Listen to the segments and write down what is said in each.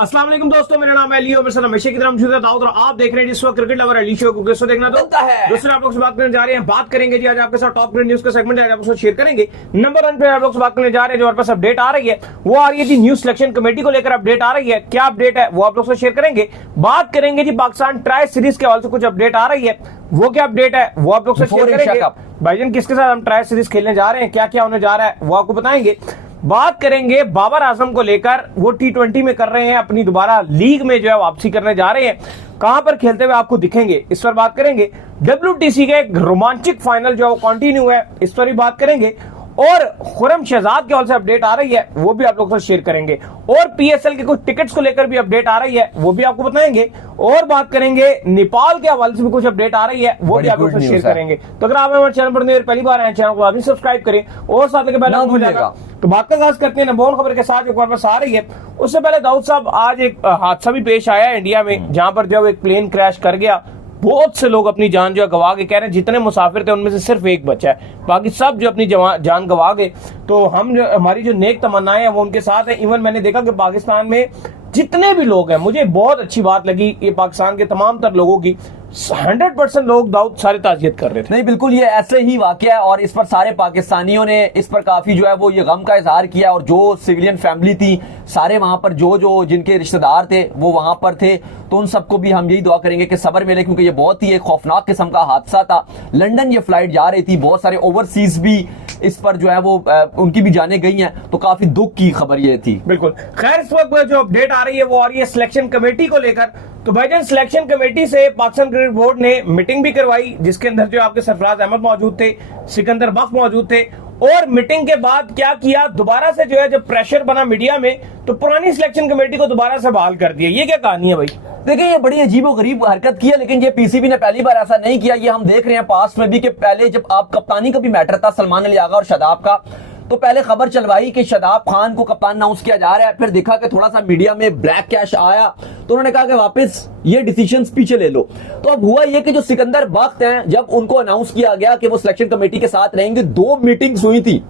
अस्सलाम वालेकुम दोस्तों, मेरा नाम है अली और मेरे साथ हमेशा की तरह मौजूद है दाऊद और आप देख रहे हैं जिस वक्त क्रिकेट लवर अली शो को किसको देखना तो दोस्तों आप लोग से बात करने जा रहे हैं। बात करेंगे जी आज आपके साथ टॉप क्रिकेट न्यूज का सेगमेंट आज आप लोग शेयर करेंगे। नंबर 1 पे आप लोग से बात करने जा रहे हैं, जो हमारे पास अपडेट आ रही है वो आ रही है जी न्यूज सिलेक्शन कमेटी को लेकर अपडेट आ रही है। क्या अपडेट है वो आप लोग से शेयर करेंगे। बात करेंगे जी पाकिस्तान ट्राई सीरीज के हवाले से कुछ अपडेट आ रही है, वो क्या अपडेट है वो आप लोग से शेयर करेंगे। भाईजान किसके साथ हम ट्राई सीरीज खेलने जा रहे हैं, क्या क्या होने जा रहा है वो आपको बताएंगे। बात करेंगे बाबर आजम को लेकर, वो T20 में कर रहे हैं अपनी दोबारा लीग में जो है वापसी करने जा रहे हैं, कहां पर खेलते हुए आपको दिखेंगे इस पर बात करेंगे। WTC के एक रोमांचक फाइनल जो है वो कंटिन्यू है, इस पर भी बात करेंगे। और खुरम शहजाद के हवाले से अपडेट आ रही है वो भी आप लोगों से शेयर करेंगे। और PSL के कुछ टिकट्स को लेकर भी अपडेट आ रही है वो भी आपको बताएंगे। और बात करेंगे नेपाल के हवाले से भी कुछ अपडेट आ रही है वो भी आप लोगों से शेयर करेंगे। तो अगर आप हमारे चैनल पर पहली बार आए चैनल को अभी सब्सक्राइब करें और साथ के पहले हो जाएगा। तो बात का आगाज करते हैं नंबर 1 खबर के साथ जो हमारे पास आ रही है। उससे पहले दाऊद साहब आज एक हादसा भी पेश आया इंडिया में, जहां पर जो एक प्लेन क्रैश कर गया, बहुत से लोग अपनी जान जो है गवा के, कह रहे हैं जितने मुसाफिर थे उनमें से सिर्फ एक बचा है, बाकी सब जो अपनी जान गवा गए। तो हम जो हमारी जो नेक तमन्नाएं हैं वो उनके साथ है। इवन मैंने देखा कि पाकिस्तान में जितने भी लोग हैं, मुझे बहुत अच्छी बात लगी ये पाकिस्तान के तमाम तर लोगों की 100% लोग दाऊद सारे ताजियत कर रहे थे। नहीं बिल्कुल ये ऐसे ही वाकया है और इस पर सारे पाकिस्तानियों ने इस पर काफी जो है वो ये गम का इजहार किया। और जो सिविलियन फैमिली थी सारे वहां पर जो जिनके रिश्तेदार थे वो वहां पर थे, तो उन सबको भी हम यही दुआ करेंगे कि सब्र मिले, क्योंकि ये बहुत ही एक खौफनाक किस्म का हादसा था। लंदन ये फ्लाइट जा रही थी, बहुत सारे ओवरसीज भी इस पर जो है वो उनकी भी जाने गई हैं, तो काफी दुख की खबर ये थी। बिल्कुल। खैर इस वक्त जो अपडेट आ रही है वो आ रही है सिलेक्शन कमेटी को लेकर। तो भाईजान सिलेक्शन कमेटी से पाकिस्तान क्रिकेट बोर्ड ने मीटिंग भी करवाई, जिसके अंदर जो आपके सरफराज अहमद मौजूद थे, सिकंदर बख्श मौजूद थे। और मीटिंग के बाद क्या किया, दोबारा से जो है जब प्रेशर बना मीडिया में तो पुरानी सिलेक्शन कमेटी को दोबारा से बहाल कर दिया। ये क्या कहानी है भाई? देखिए ये बड़ी अजीबो गरीब हरकत की है, लेकिन ये PCB ने पहली बार ऐसा नहीं किया। ये हम देख रहे हैं पास्ट में भी कि पहले जब आप कप्तानी का भी मैटर था सलमान अली आगा और शादाब का, तो पहले खबर चलवाई कि शादाब खान को कप्तान अनाउंस किया जा रहा है, फिर देखा कि थोड़ा सा मीडिया में ब्लैक कैश आया तो उन्होंने कहा कि वापस ये डिसीजंस पीछे ले लो। तो अब हुआ ये कि जो सिकंदर बख्त हैं, जब उनको अनाउंस किया गया कि वो सिलेक्शन कमेटी के साथ रहेंगे, 2 मीटिंग्स हुई थी।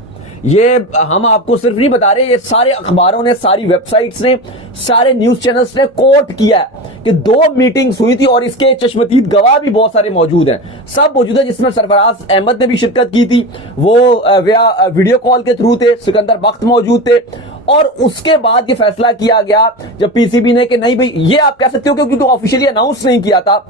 ये हम आपको सिर्फ नहीं बता रहे, ये सारे अखबारों ने, सारी वेबसाइट्स ने, सारे न्यूज चैनल्स ने कोट किया है कि 2 मीटिंग्स हुई थी और इसके चश्मदीद गवाह भी बहुत सारे मौजूद हैं। सब मौजूद है, जिसमें सरफराज अहमद ने भी शिरकत की थी, वो वीडियो कॉल के थ्रू थे, सिकंदर बख्त मौजूद थे। और उसके बाद ये फैसला किया गया जब PCB ने कि नहीं भाई ये आप कह सकते हो क्योंकि ऑफिशियली अनाउंस नहीं किया था,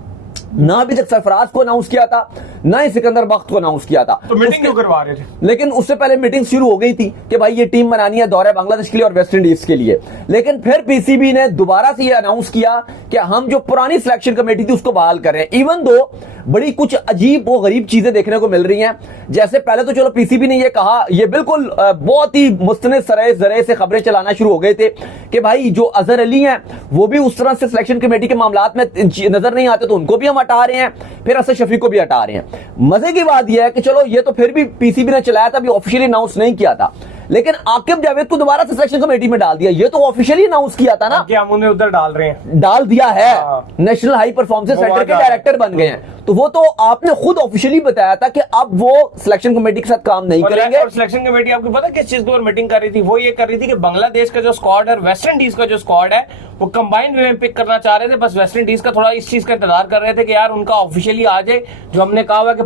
ना अभी तक सरफराज को अनाउंस किया था, ना ही सिकंदर बख्त को अनाउंस किया था। तो मीटिंग क्यों करवा रहे थे? लेकिन उससे पहले मीटिंग शुरू हो गई थी कि भाई ये टीम बनानी है दौरे बांग्लादेश के लिए और वेस्ट इंडीज के लिए। लेकिन फिर PCB ने दोबारा से ये अनाउंस किया कि हम जो पुरानी सिलेक्शन कमेटी थी उसको बहाल कर रहे हैं। इवन दो बड़ी कुछ अजीब वो गरीब चीजें देखने को मिल रही हैं। जैसे पहले तो चलो PCB ने ये कहा, ये बिल्कुल बहुत ही मुस्तनद जरिए से खबरें चलाना शुरू हो गए थे कि भाई जो अजहर अली हैं वो भी उस तरह से सिलेक्शन कमेटी के मामलात में नजर नहीं आते, तो उनको भी हम हटा रहे हैं, फिर असद शफीक को भी हटा रहे हैं। मजे की बात यह है कि चलो ये तो फिर भी PCB ने चलाया था, अभी ऑफिशियली अनाउंस नहीं किया था, लेकिन आकिब जावेद को दोबारा से सिलेक्शन कमेटी में डाल दिया। ये तो ऑफिशियली अनाउंस किया था ना, क्या हम उन्हें उधर डाल रहे हैं? डाल दिया है, नेशनल हाई परफॉर्मेंस सेंटर के डायरेक्टर बन गए हैं। तो वो तो आपने खुद ऑफिशियली बताया था कि अब वो सिलेक्शन कमेटी के साथ काम नहीं करेंगे। और सिलेक्शन कमेटी आपको पता किस चीज पर मीटिंग कर रही थी? वो ये कर रही थी कि बांग्लादेश का जो स्क्वाड है, वेस्ट इंडीज का जो स्क्वाड है, वो कंबाइंड वे में पिक करना चाह रहे थे। बस वेस्ट इंडीज का थोड़ा इस चीज का इंतजार कर रहे थे कि यार उनका ऑफिशियली आ जाए, जो हमने कहा हुआ कि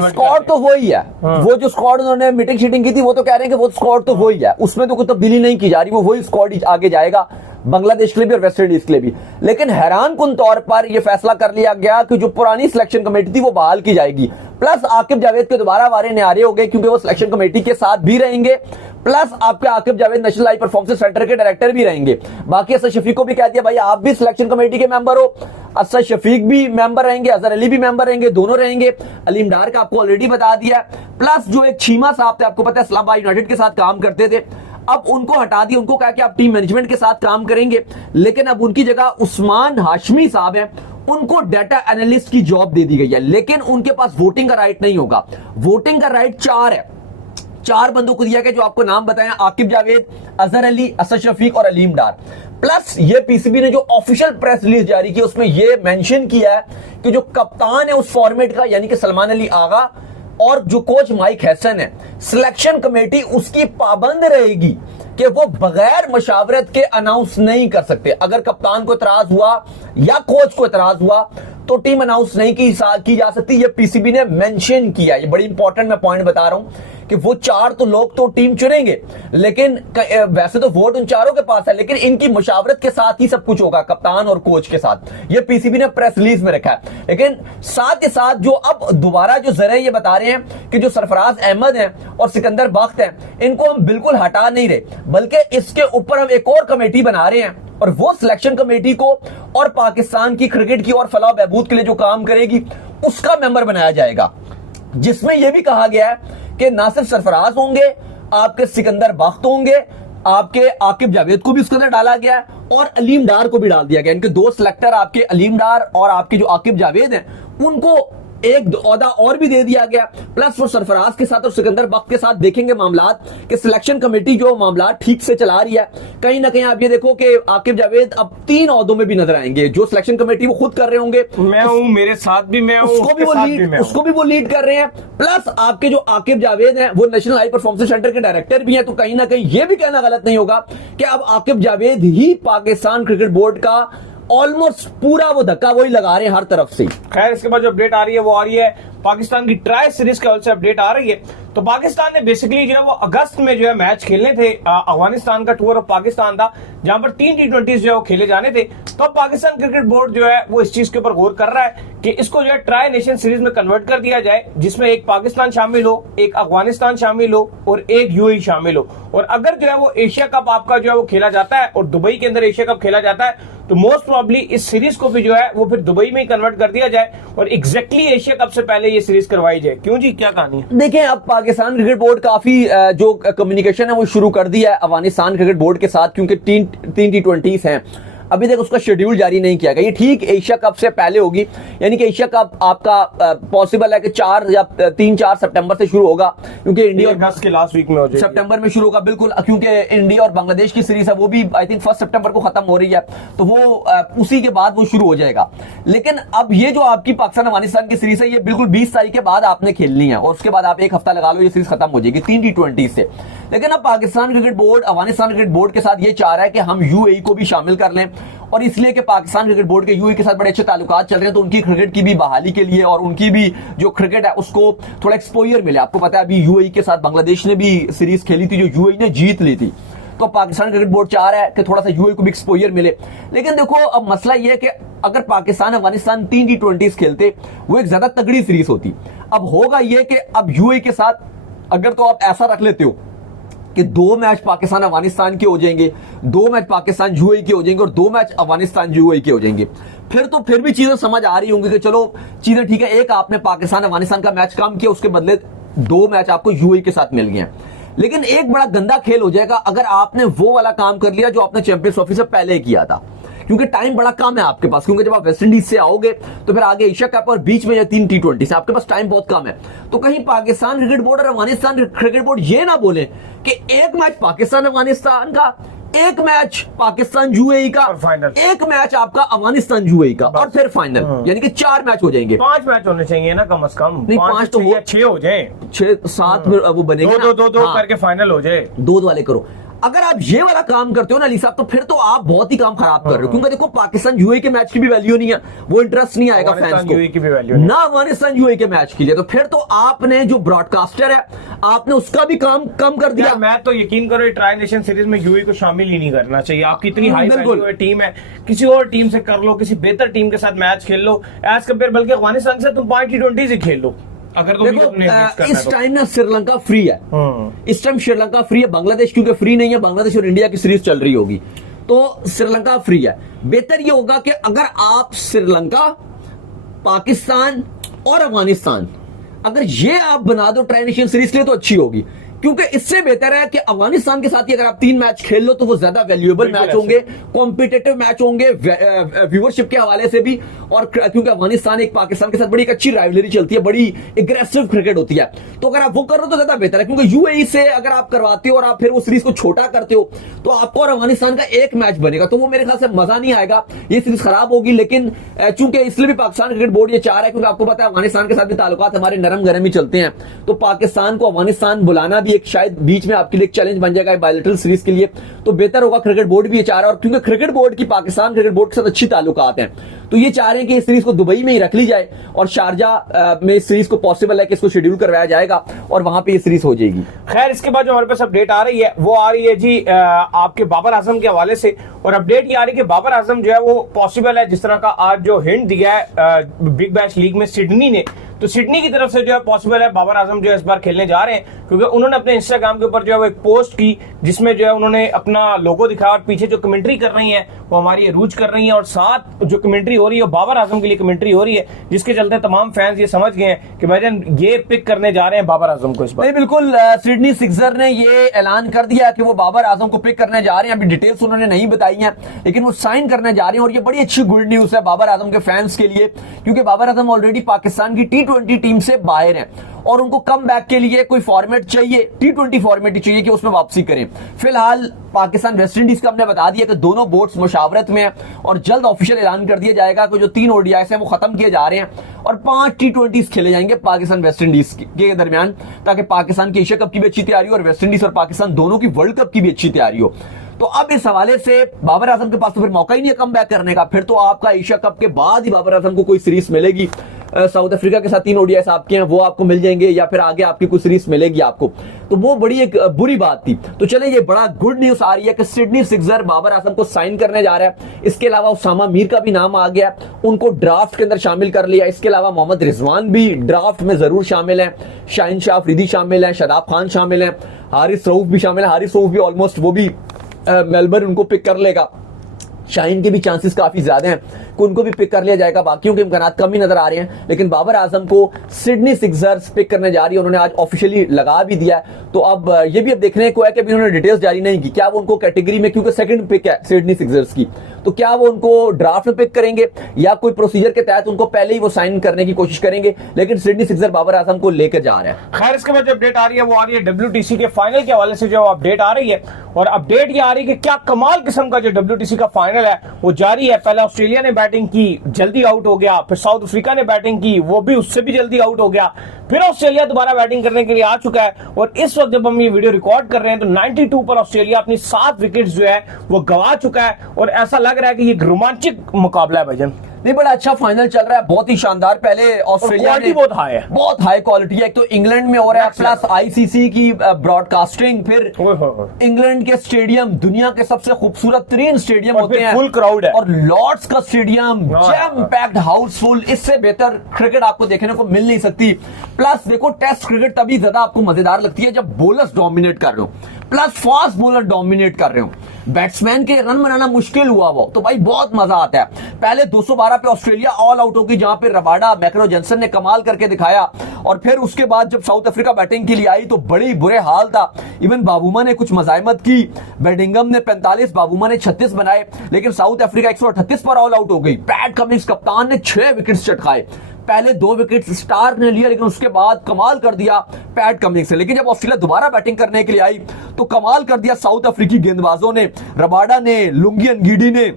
स्क्वाड तो वही है। वो जो स्क्वाड उन्होंने मीटिंग शीटिंग की थी वो तो कह रहे हैं कि वो स्क्वाड तो वही है, उसमें तो कोई तब्दीली नहीं की जा रही, वो वही स्क्वाड आगे जाएगा बांग्लादेश के लिए भी और वेस्ट इंडीज के लिए भी। लेकिन हैरान कुन तौर पर यह फैसला कर लिया गया कि जो पुरानी सिलेक्शन कमेटी थी वो बहाल की जाएगी। प्लस आकिब जावेद के दोबारा वारे न्यारे हो गए क्योंकि वो सिलेक्शन कमेटी के साथ भी रहेंगे, प्लस आपके Aqib Javed national high performance centre के डायरेक्टर भी रहेंगे। बाकी असद शफीक को भी कह दिया भाई आप भी सिलेक्शन कमेटी के मेंबर हो, असद शफीक भी मेंबर रहेंगे, अजहर अली भी मेंबर रहेंगे, दोनों रहेंगे। अलीम डार का आपको ऑलरेडी बता दिया। प्लस जो एक चीमा साहब थे, आपको पता है इस्लामाबाद यूनाइटेड के साथ काम करते थे, अब उनको हटा दिया, उनको कहा कि आप टीम मैनेजमेंट के साथ काम करेंगे, लेकिन अब उनकी जगह उस्मान हाशमी साहब हैं, उनको डाटा एनालिस्ट की जॉब दे दी गई है। लेकिन उनके पास वोटिंग का राइट नहीं होगा। वोटिंग का राइट 4 है, 4 बंदों को दिया गया जो आपको नाम बताया, आकिब जावेद, अजहर अली, असद शफीक और अलीम डार। प्लस ये PCB ने जो ऑफिशियल प्रेस रिलीज जारी की उसमें ये मेंशन किया है कि जो कप्तान है उस फॉर्मेट का, यानी कि सलमान अली आगा, और जो कोच माइक हैसन है, सिलेक्शन कमेटी उसकी पाबंद रहेगी कि वो बगैर मशावरत के अनाउंस नहीं कर सकते। अगर कप्तान को इतराज हुआ या कोच को इतराज हुआ तो टीम अनाउंस नहीं की जा सकती। ये पीसीबी ने मेंशन किया। ये बड़ी इंपॉर्टेंट मैं पॉइंट बता रहा हूं कि वो 4 तो लोग तो टीम चुनेंगे, लेकिन वैसे तो वोट उन चारों के पास है, लेकिन इनकी मुशावरत के साथ ही सब कुछ होगा, कप्तान और कोच के साथ। ये पीसीबी ने प्रेस रिलीज में रखा है। लेकिन साथ के साथ जो अब दोबारा जो जरिए ये बता रहे हैं कि जो सरफराज अहमद हैं और सिकंदर बख्त हैं, इनको हम बिल्कुल हटा नहीं रहे, बल्कि इसके ऊपर हम एक और कमेटी बना रहे हैं, और वो सिलेक्शन कमेटी को और पाकिस्तान की क्रिकेट की और फलाह बहबूद के लिए जो काम करेगी उसका मेंबर बनाया जाएगा, जिसमें यह भी कहा गया है कि ना सिर्फ सरफराज होंगे, आपके सिकंदर बख्त होंगे, आपके आकिब जावेद को भी उसके अंदर डाला गया है और अलीम डार को भी डाल दिया गया। इनके 2 सिलेक्टर आपके अलीम डार और आपके जो आकिब जावेद हैं उनको एक ओहदा और भी दे दिया गया। प्लस वो सरफराज के साथ और सिकंदर बख्त के साथ देखेंगे मामलात कि सिलेक्शन कमेटी जो मामलात ठीक से चला रही है। कहीं ना कहीं आप ये देखो कि आकिब जावेद अब 3 ओहदों में भी नजर आएंगे। जो सिलेक्शन कमेटी वो खुद कर रहे होंगे, मैं हूं, मेरे साथ भी मैं हूं, उसको भी वो लीड कर रहे हैं। प्लस आपके जो आकिब जावेद हैं वो नेशनल हाई परफॉर्मेंस सेंटर के डायरेक्टर भी हैं। तो कहीं ना कहीं ये भी कहना गलत नहीं होगा कि अब आकिब जावेद ही पाकिस्तान क्रिकेट बोर्ड का ऑलमोस्ट पूरा वो धक्का वही लगा रहे हैं हर तरफ से। खैर, इसके बाद जो अपडेट आ रही है वो आ रही है पाकिस्तान की ट्राई सीरीज के हवाले से अपडेट आ रही है। तो पाकिस्तान ने बेसिकली जो है वो अगस्त में जो है मैच खेलने थे। अफगानिस्तान का टूर ऑफ पाकिस्तान था जहां पर 3 T20 जो है वो खेले जाने थे। तो पाकिस्तान क्रिकेट बोर्ड जो है वो इस चीज के ऊपर गौर कर रहा है कि इसको जो है ट्राई नेशन सीरीज में कन्वर्ट कर दिया जाए, जिसमें एक पाकिस्तान शामिल हो, एक अफगानिस्तान शामिल हो और एक यूएई शामिल हो। और अगर जो है वो एशिया कप आपका जो है वो खेला जाता है और दुबई के अंदर एशिया कप खेला जाता है, तो मोस्ट प्रोबेबली इस सीरीज को भी जो है वो फिर दुबई में ही कन्वर्ट कर दिया जाए और एग्जैक्टली एशिया कप से पहले ये सीरीज करवाई जाए। क्यों जी, क्या कहानी है? देखिए, अब पाकिस्तान क्रिकेट बोर्ड काफी जो कम्युनिकेशन है वो शुरू कर दिया है अफगानिस्तान क्रिकेट बोर्ड के साथ, क्योंकि 3 T20s हैं। अभी तक उसका शेड्यूल जारी नहीं किया गया। ये ठीक एशिया कप से पहले होगी, यानी कि एशिया कप आपका पॉसिबल है कि 4 या 3-4 सितंबर से शुरू होगा, क्योंकि इंडिया और अगस्त के लास्ट वीक में हो जाएगी, सितंबर में शुरू होगा। बिल्कुल, क्योंकि इंडिया और बांग्लादेश की सीरीज है वो भी आई थिंक 1 सितंबर को खत्म हो रही है, तो वो उसी के बाद वो शुरू हो जाएगा। लेकिन अब ये जो आपकी पाकिस्तान अफगानिस्तान की सीरीज है ये बिल्कुल 20 तारीख के बाद आपने खेलनी है, और उसके बाद आप 1 हफ्ता लगा लो, ये सीरीज खत्म हो जाएगी 3 T20 से। लेकिन अब Pakistan cricket board Afghanistan cricket board के साथ ये चाह रहा है कि हम यूएई को भी शामिल कर लें, और इसलिए कि पाकिस्तान क्रिकेट बोर्ड के यूएई के साथ बड़े अच्छे ताल्लुकात चल रहे हैं, तो उनकी क्रिकेट की भी बहाली के लिए और उनकी भी जो क्रिकेट है उसको थोड़ा एक्सपोजर मिले। आपको पता है अभी यूएई के साथ बांग्लादेश ने भी सीरीज खेली थी जो यूएई ने जीत ली थी, तो पाकिस्तान क्रिकेट बोर्ड चाह रहा है कि थोड़ा सा यूएई को भी एक्सपोजर मिले। लेकिन देखो, अब मसला यह है कि अगर पाकिस्तान अफगानिस्तान 3 T20s खेलते वो एक ज्यादा तगड़ी सीरीज होती। अब होगा यह कि अब यूएई के साथ अगर तो आप ऐसा रख लेते हो कि 2 मैच पाकिस्तान अफगानिस्तान के हो जाएंगे, 2 मैच पाकिस्तान यूएई के हो जाएंगे और 2 मैच अफगानिस्तान यूएई के हो जाएंगे, फिर भी चीजें समझ आ रही होंगी कि चलो चीजें ठीक है, एक आपने पाकिस्तान अफगानिस्तान का मैच कम किया, उसके बदले 2 मैच आपको यूएई के साथ मिल गए। लेकिन एक बड़ा गंदा खेल हो जाएगा अगर आपने वो वाला काम कर लिया जो आपने चैंपियंस ट्रॉफी से पहले किया था, क्योंकि टाइम बड़ा कम है आपके पास। क्योंकि जब आप वेस्ट इंडीज से आओगे तो फिर आगे एशिया कप और बीच में 3 T20 से आपके पास टाइम बहुत कम है। तो कहीं पाकिस्तान क्रिकेट बोर्ड और अफगानिस्तान क्रिकेट बोर्ड ये ना बोले कि एक मैच पाकिस्तान अफगानिस्तान का, एक मैच पाकिस्तान यूएई का, एक मैच आपका अफगानिस्तान यूएई का, और फिर फाइनल, यानी कि 4 मैच हो जाएंगे। 5 मैच होने चाहिए ना कम से कम। नहीं, 5 तो 6 हो जाए, 6-7 वो बनेंगे, 2 करके फाइनल हो जाए, 2 वाले करो। अगर आप ये वाला काम करते हो ना अली साहब, तो फिर तो आप बहुत ही काम खराब कर रहे हो, क्योंकि देखो पाकिस्तान यूएई के मैच की भी वैल्यू नहीं है, वो इंटरेस्ट नहीं आएगा फैंस को, यूएई की भी वैल्यू नहीं, ना अफगानिस्तान यूएई के मैच के लिए। तो फिर तो आपने जो ब्रॉडकास्टर है आपने उसका भी काम कम कर दिया। मैं तो यकीन करो ट्राई नेशन सीरीज में यूएई को शामिल ही नहीं करना चाहिए। आपकी इतनी हाई वैल्यू टीम है, किसी और टीम से कर लो, किसी बेहतर टीम के साथ मैच खेल लो एज कम्पेयर, बल्कि अफगानिस्तान से तुम 5 T20 ही खेल लो। अगर देखो इस टाइम ना श्रीलंका फ्री है, इस टाइम श्रीलंका फ्री है, बांग्लादेश क्योंकि फ्री नहीं है, बांग्लादेश और इंडिया की सीरीज चल रही होगी, तो श्रीलंका फ्री है। बेहतर ये होगा कि अगर आप श्रीलंका, पाकिस्तान और अफगानिस्तान अगर ये आप बना दो ट्राई नेशन सीरीज के लिए तो अच्छी होगी, क्योंकि इससे बेहतर है कि अफगानिस्तान के साथ ही अगर आप 3 मैच खेल लो तो वो ज्यादा वैल्यूएबल मैच होंगे, कॉम्पिटिटिव मैच होंगे व्यूअरशिप के हवाले से भी, और क्योंकि अफगानिस्तान एक पाकिस्तान के साथ बड़ी एक अच्छी राइवलरी चलती है, बड़ी एग्रेसिव क्रिकेट होती है, तो अगर आप वो कर रहे हो तो ज्यादा बेहतर है। क्योंकि यूएई से अगर आप करवाते हो और आप फिर वो सीरीज को छोटा करते हो तो आपको और अफगानिस्तान का एक मैच बनेगा, तो वो मेरे ख्याल से मजा नहीं आएगा, ये सीरीज खराब होगी। लेकिन चूंकि इसलिए भी पाकिस्तान क्रिकेट बोर्ड ये चाह रहा है, क्योंकि आपको पता है अफगानिस्तान के साथ भी ताल्लुकात हमारे नरम गरम ही चलते हैं, तो पाकिस्तान को अफगानिस्तान बुलाना भी एक शायद बीच में आपके लिए एक चैलेंज बन जाएगा बायलैटरल सीरीज के लिए, तो बेहतर होगा। क्रिकेट बोर्ड भी ये चाह रहा है, और क्योंकि क्रिकेट बोर्ड की पाकिस्तान क्रिकेट बोर्ड के साथ अच्छी ताल्लुकात हैं, तो ये चाह रहे हैं कि इस सीरीज को दुबई में ही रख ली जाए, और शारजा में इस सीरीज को पॉसिबल है कि इसको शेड्यूल करवाया जाएगा और वहां पे ये सीरीज हो जाएगी। खैर, इसके बाद जो हमारे पास अपडेट आ रही है वो आ रही है जी आपके बाबर आजम के हवाले से, और अपडेट ये आ रही है कि बाबर आजम जो है वो पॉसिबल है, जिस तरह का आज जो हिंट दिया है बिग बैश लीग में सिडनी ने, तो सिडनी की तरफ से जो है पॉसिबल है बाबर आजम जो है इस बार खेलने जा रहे हैं, क्योंकि उन्होंने अपने इंस्टाग्राम के ऊपर जो है वो एक पोस्ट की जिसमें जो है उन्होंने अपना लोगो दिखाया, और पीछे जो कमेंट्री कर रही है वो हमारी अरूज कर रही है, और साथ जो कमेंट्री हो रही है बाबर आजम के लिए कमेंट्री हो रही है, जिसके चलते तमाम फैंस ये समझ गए हैं कि भाईजान ये पिक करने जा रहे हैं बाबर आजम को इस बार। बिल्कुल, सिडनी सिक्सर ने ये ऐलान कर दिया कि वो बाबर आजम को पिक करने जा रहे हैं। अभी डिटेल्स उन्होंने नहीं बताई हैं, लेकिन वो साइन करने जा रहे हैं, और ये बड़ी अच्छी गुड न्यूज है बाबर आजम के फैंस के लिए, क्योंकि बाबर आजम ऑलरेडी पाकिस्तान की T20 टीम से बाहर हैं, और उनको कम बैक के लिए कोई फॉर्मेट चाहिए, T20 फॉर्मेट ही चाहिए कि उसमें वापसी करें। फिलहाल पाकिस्तान वेस्ट इंडीज का हमने बता दिया कि दोनों बोर्ड्स मुशावरत में हैं, और जल्द ऑफिशियल ऐलान कर दिया जाएगा कि जो 3 ODIs हैं वो खत्म किए जा रहे हैं, और 5 T20s खेले जाएंगे पाकिस्तान वेस्ट इंडीज के दरमियान, ताकि पाकिस्तान की एशिया कप की भी अच्छी तैयारी हो और वेस्ट इंडीज और पाकिस्तान दोनों की वर्ल्ड कप की भी अच्छी तैयारी हो। तो अब इस हवाले से बाबर आजम के पास तो फिर मौका ही नहीं है कम बैक करने का, फिर तो आपका एशिया कप के बाद ही बाबर आजम को कोई सीरीज मिलेगी। साउथ अफ्रीका के साथ 3 ODIs आपके हैं वो आपको मिल जाएंगे, या फिर आगे आपकी कुछ सीरीज मिलेगी आपको, तो वो बड़ी एक बुरी बात थी। तो चले, ये बड़ा गुड न्यूज आ रही है कि सिडनी सिक्सर बाबर आजम को साइन करने जा रहा है। इसके अलावा उसामा मीर का भी नाम आ गया, उनको ड्राफ्ट के अंदर शामिल कर लिया। इसके अलावा मोहम्मद रिजवान भी ड्राफ्ट में जरूर शामिल है, शाहीन शाह अफरीदी शामिल है, शादाब खान शामिल है, हारिस रऊफ भी शामिल है। हारिस रऊफ भी ऑलमोस्ट वो भी मेलबर्न उनको पिक कर लेगा। शाहीन के भी चांसेस काफी ज्यादा हैं कि उनको भी पिक कर लिया जाएगा, बाकियों के इम्कानात कम ही नजर आ रहे हैं, लेकिन बाबर आजम को सिडनी सिक्सर्स पिक करने जा रही है। उन्होंने आज ऑफिशियली लगा भी दिया है, तो अब ये भी अब देखने को है कि अभी उन्होंने डिटेल्स जारी नहीं की, क्या वो उनको कैटेगरी में, क्योंकि सेकंड पिक है सिडनी सिक्सर्स की, तो क्या वो उनको ड्राफ्ट में पिक करेंगे या कोई प्रोसीजर के तहत उनको पहले ही वो साइन करने की कोशिश करेंगे, लेकिन सिडनी सिक्सर बाबर आजम को लेकर जा रहे हैं। खैर, इसके बाद जो अपडेट आ रही है वो आ रही है WTC के फाइनल के हवाले से जो अपडेट आ रही है, और अपडेट ये आ रही है कि क्या कमाल किस्म का जो WTC का फाइनल है वो जारी है। पहले ऑस्ट्रेलिया ने बैटिंग की, जल्दी आउट हो गया, फिर साउथ अफ्रीका ने बैटिंग की, वो भी उससे भी जल्दी आउट हो गया, फिर ऑस्ट्रेलिया दोबारा बैटिंग करने के लिए आ चुका है, और इस वक्त जब हम ये वीडियो रिकॉर्ड कर रहे हैं तो 92 पर ऑस्ट्रेलिया अपनी 7 विकेट्स जो है वो गंवा चुका है, और ऐसा लग रहा है कि ये रोमांचक मुकाबला है भाईजान। नहीं, बड़ा अच्छा फाइनल चल रहा है, बहुत ही शानदार। पहले ऑस्ट्रेलिया ने बहुत हाई है, बहुत हाई क्वालिटी है, एक तो इंग्लैंड में हो रहा है, प्लस ICC की ब्रॉडकास्टिंग, फिर इंग्लैंड के स्टेडियम दुनिया के सबसे खूबसूरत तरीन स्टेडियम होते हैं, फुल क्राउड है, और लॉर्ड्स का स्टेडियम जैम पैक्ड हाउसफुल, इससे बेहतर क्रिकेट आपको देखने को मिल नहीं सकती। प्लस देखो, टेस्ट क्रिकेट तभी ज्यादा आपको मजेदार लगती है जब बॉलर्स डोमिनेट कर रहे हो, प्लस फास्ट बॉलर डोमिनेट कर रहे हो, बैट्समैन के रन बनाना मुश्किल हुआ वो, तो भाई बहुत मजा आता है। पहले 212 पे ऑस्ट्रेलिया ऑल आउट होगी, जहां पे रबाडा मैक्रो जेंसन ने कमाल करके दिखाया, और फिर उसके बाद जब साउथ अफ्रीका बैटिंग के लिए आई तो बड़ी बुरे हाल था। इवन बाबूमा ने कुछ मजामत की, बेडिंगम ने 45, बाबूमा ने 36 बनाए, लेकिन साउथ अफ्रीका 138 पर ऑल आउट हो गई। पैट कमिंस कप्तान ने 6 विकेट्स चटकाए, पहले 2 विकेट स्टार ने लिया, लेकिन उसके बाद कमाल कर दिया पैट कमिंस से। लेकिन जब ऑस्ट्रेलिया दोबारा बैटिंग करने के लिए आई तो कमाल कर दिया साउथ अफ्रीकी गेंदबाजों ने, रबाडा ने, लुंगी अंगीडी ने,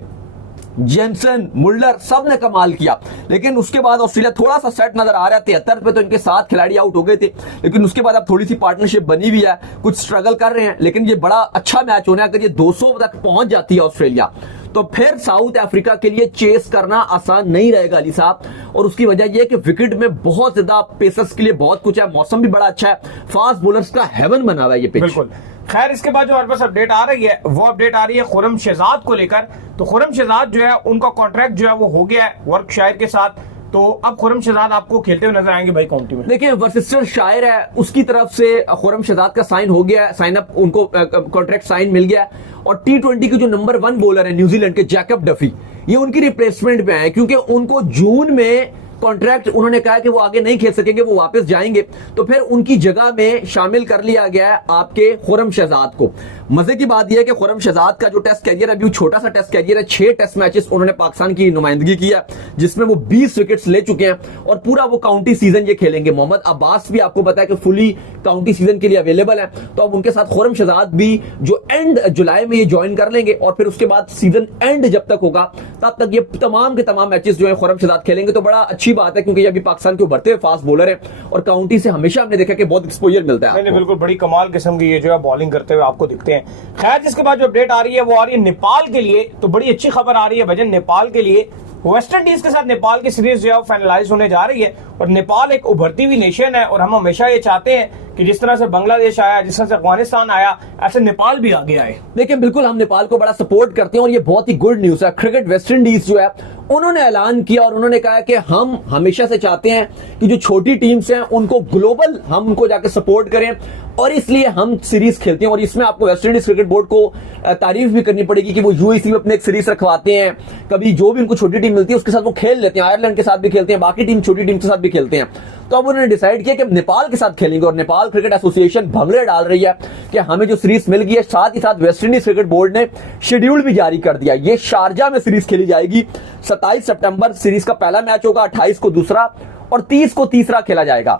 जेमसन, मुल्लर, सब ने कमाल किया। लेकिन उसके बाद ऑस्ट्रेलिया थोड़ा सा सेट नजर आ रहा है, 73 पे तो इनके 7 खिलाड़ी आउट हो गए थे, लेकिन उसके बाद अब थोड़ी सी पार्टनरशिप बनी भी है, कुछ स्ट्रगल कर रहे हैं, लेकिन ये बड़ा अच्छा मैच होना है। अगर ये 200 तक पहुंच जाती है ऑस्ट्रेलिया तो फिर साउथ अफ्रीका के लिए चेस करना आसान नहीं रहेगा अली साहब, और उसकी वजह यह कि विकेट में बहुत ज्यादा पेसर्स के लिए बहुत कुछ है, मौसम भी बड़ा अच्छा है, फास्ट बॉलर्स का हेवन बना हुआ है ये पिच। बिल्कुल। खैर, इसके बाद जो हमारे पास अपडेट आ रही है वो अपडेट आ रही है खुर्रम शहजाद को लेकर। तो खुर्रम शहजाद जो है उनका कॉन्ट्रैक्ट जो है वो हो गया है वर्कशायर के साथ, तो अब खुर्रम शहजाद आपको खेलते हुए नजर आएंगे भाई काउंटी में। देखिए, वर्सेस्टर शायर है, उसकी तरफ से खुर्रम शहजाद का साइन हो गया है, साइन अप, उनको कॉन्ट्रैक्ट साइन मिल गया है, और T20 के जो नंबर 1 बॉलर है न्यूजीलैंड के जैकब डफी, ये उनकी रिप्लेसमेंट पे है, क्योंकि उनको जून में कॉन्ट्रैक्ट उन्होंने कहा कि वो आगे नहीं खेल सकेंगे, वो वापस जाएंगे। तो फिर उनकी जगह में शामिल कर लिया गया है आपके खुर्रम शहजाद को। मजे की बात यह है कि खुर्रम शहजाद का जो टेस्ट कैरियर है, अभी छोटा सा टेस्ट कैरियर है, 6 टेस्ट मैचेस उन्होंने पाकिस्तान की नुमाइंदगी की है, जिसमें वो 20 विकेट्स ले चुके हैं और पूरा वो काउंटी सीजन ये खेलेंगे। मोहम्मद अब्बास भी आपको पता है कि फुली काउंटी सीजन के लिए अवेलेबल है, तो अब उनके साथ खुर्रम शहजाद भी जो एंड जुलाई में ये ज्वाइन कर लेंगे और फिर उसके बाद सीजन एंड जब तक होगा तब तक ये तमाम के तमाम मैचेस जो है खुर्रम शहजाद खेलेंगे। तो बड़ा अच्छी बात है, क्योंकि ये अभी पाकिस्तान के उभरते हुए फास्ट बॉलर है और काउंटी से हमेशा हमने देखा कि बहुत एक्सपोजर मिलता है। नहीं, बिल्कुल बड़ी कमाल किस्म की ये जो है बॉलिंग करते हुए आपको दिखते हैं। खैर, जिसके बाद जो अपडेट आ रही है वो आ रही है नेपाल के लिए। तो बड़ी अच्छी खबर आ रही है भजन नेपाल के लिए। वेस्ट इंडीज के साथ नेपाल की सीरीज जो है फाइनलाइज होने जा रही है और नेपाल एक उभरती हुई नेशन है और हम हमेशा ये चाहते हैं कि जिस तरह से बांग्लादेश आया, जिस तरह से अफगानिस्तान आया, ऐसे नेपाल भी आगे आए। लेकिन बिल्कुल हम नेपाल को बड़ा सपोर्ट करते हैं और ये बहुत ही गुड न्यूज है। क्रिकेट वेस्ट इंडीज जो है उन्होंने ऐलान किया और उन्होंने कहा कि हम हमेशा से चाहते हैं कि जो छोटी टीम्स हैं उनको ग्लोबल हम उनको जाके सपोर्ट करें और इसलिए हम सीरीज खेलते हैं। और इसमें आपको वेस्ट इंडीज क्रिकेट बोर्ड को तारीफ भी करनी पड़ेगी कि वो यूएसी में अपने एक सीरीज रखवाते हैं, कभी जो भी उनको छोटी टीम मिलती है उसके साथ वो खेल लेते हैं, आयरलैंड के साथ भी खेलते हैं, बाकी टीम छोटी टीम के साथ भी खेलते हैं। तो अब उन्होंने डिसाइड किया कि नेपाल के साथ खेलेंगे और नेपाल क्रिकेट एसोसिएशन भंगड़े डाल रही है कि हमें जो सीरीज मिल गई है। साथ ही साथ वेस्ट इंडीज क्रिकेट बोर्ड ने शेड्यूल भी जारी कर दिया। ये शारजा में सीरीज खेली जाएगी। 27 सितंबर सीरीज का पहला मैच होगा, 28 को दूसरा और 30 को तीसरा खेला जाएगा।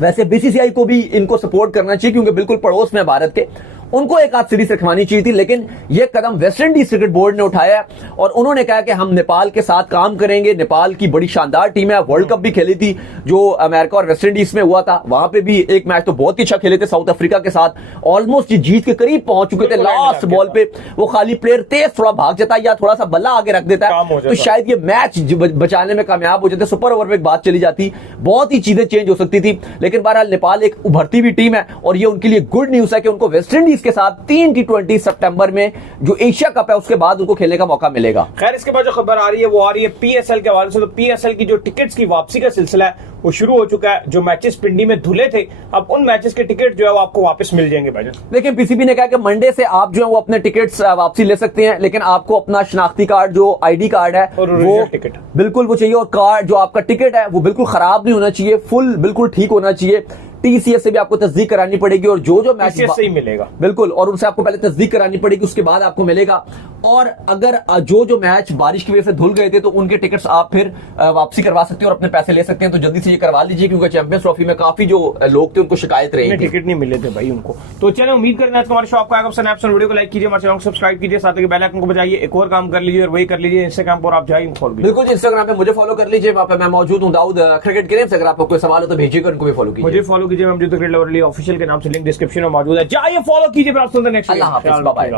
वैसे बीसीसीआई को भी इनको सपोर्ट करना चाहिए क्योंकि बिल्कुल पड़ोस में भारत के, उनको एक आध सीरीज रखवानी चाहिए थी, लेकिन यह कदम वेस्ट इंडीज क्रिकेट बोर्ड ने उठाया और उन्होंने कहा कि हम नेपाल के साथ काम करेंगे। नेपाल की बड़ी शानदार टीम है, वर्ल्ड कप भी खेली थी जो अमेरिका और वेस्ट इंडीज में हुआ था, वहां पे भी एक मैच तो बहुत ही अच्छा खेले थे साउथ अफ्रीका के साथ, ऑलमोस्ट जीत के करीब पहुंच चुके थे। लास्ट बॉल पे वो खाली प्लेयर तेज थोड़ा भाग जाता है या थोड़ा सा बल्ला आगे रख देता है तो शायद ये मैच बचाने में कामयाब हो जाते, सुपर ओवर में एक बात चली जाती, बहुत ही चीजें चेंज हो सकती थी। लेकिन बहरहाल नेपाल एक उभरती हुई टीम है और ये उनके लिए गुड न्यूज है कि उनको वेस्ट इंडीज के साथ 3 T20 सितंबर में जो एशिया कप है उसके बाद उनको खेलने का मौका मिलेगा। खैर, इसके बाद जो खबर आ रही है वो आ रही है पीएसएल के हवाले से। तो पीएसएल की जो टिकट्स की वापसी का सिलसिला है वो शुरू हो चुका है। जो मैचेस पिंडी में धुले थे, अब उन मैचेस के टिकट जो है वो आपको वापस मिल जाएंगे भाई। लेकिन पीसीबी ने कहा कि मंडे से आप जो है वो अपने टिकट्स वापसी ले सकते हैं, लेकिन आपको अपना शनाख्ती कार्ड जो आईडी कार्ड है और वो टिकट बिल्कुल वो चाहिए और कार्ड जो आपका टिकट है वो बिल्कुल खराब नहीं होना चाहिए, फुल बिल्कुल ठीक होना चाहिए। टीसीएस से भी आपको तस्दीक करानी पड़ेगी और जो मैच से ही मिलेगा बिल्कुल, और उनसे आपको पहले तस्दीक करानी पड़ेगी, उसके बाद आपको मिलेगा। और अगर जो मैच बारिश की वजह से धुल गए थे तो उनके टिकट्स आप फिर वापसी करवा सकते हैं और अपने पैसे ले सकते हैं। तो जल्दी से ये करवा लीजिए क्योंकि चैंपियंस ट्रॉफी में काफी जो लोग थे उनको शिकायत रही, टिकट नहीं मिले थे भाई उनको। तो चलो, उम्मीद करते हैं हमारे शो आपको आएगा। वीडियो को लाइक कीजिए, हमारे चैनल को सब्सक्राइब कीजिए, साथ ही बेल आइकन को बजाइए। एक और काम कर लीजिए और वही कर लीजिए इंस्टाग्राम पर आप जाइए फॉलो। बिल्कुल, इंस्टाग्राम पे मुझे फॉलो कर लीजिए, वहां पे मैं मौजूद हूँ, दाऊद क्रिकेट गेम्स। अगर आपको कोई सवाल हो तो भेजिएगा, उनको भी फॉलो कीजिए। मुझे फॉलो कीजिए, ऑफिशियल के नाम से लिंक डिस्क्रिप्शन में मौजूद है, जाइए फॉलो कीजिए। नेक्स्ट, अल्लाह हाफिज़, बाय बाय।